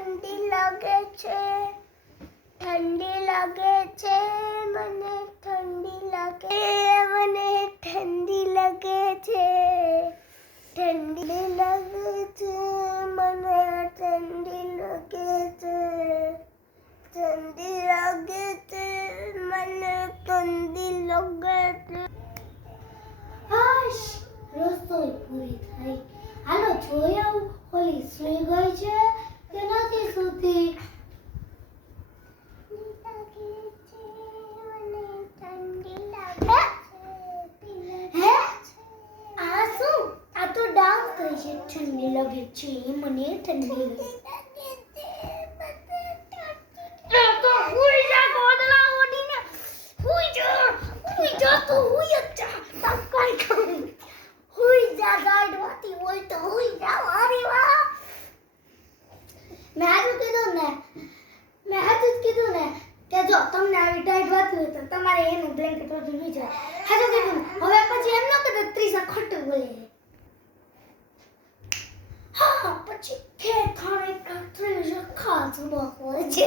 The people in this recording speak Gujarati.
ઠંડી લાગે છે, ઠંડી લાગે છે, મને ઠંડી લાગે, મને ઠંડી લાગે છે, ઠંડી લાગે છે, મને ઠંડી લાગે છે, ઠંડી લાગે છે, મને ઠંડી લાગે છે. હાશ, રસોઈ પૂરી થઈ. હાલો જોઈ આવું, ઓલી સૂઈ ગઈ છે કે નથી સૂતી? હે? આ શું? આ તો ડાન્સ કરે છે. ઠંડી લાગે છે, મને ઠંડી લાગે છે. તો હુઈ જા ગોદડા ઓડીને. હુઈ જા તું, હુઈ જ જા. તાર કાઈ કામ નથી. હુઈ જા, ગાડવાતી હોય તો હુઈ જા. અરે વાહ, મેં હાજુ કીધું ને કે જો તમને આવી ટાઈટ વાતી હોય તો તમારે એનું બ્લેન્કેટ ઓઢી લઈ જાય. હાજુ કીધું ને. હવે પછી એમ ન કહેતો ત્રીસા ખોટું બોલે. હા, પછી કે થાણે કાત્રી ખાસ બપોર છે.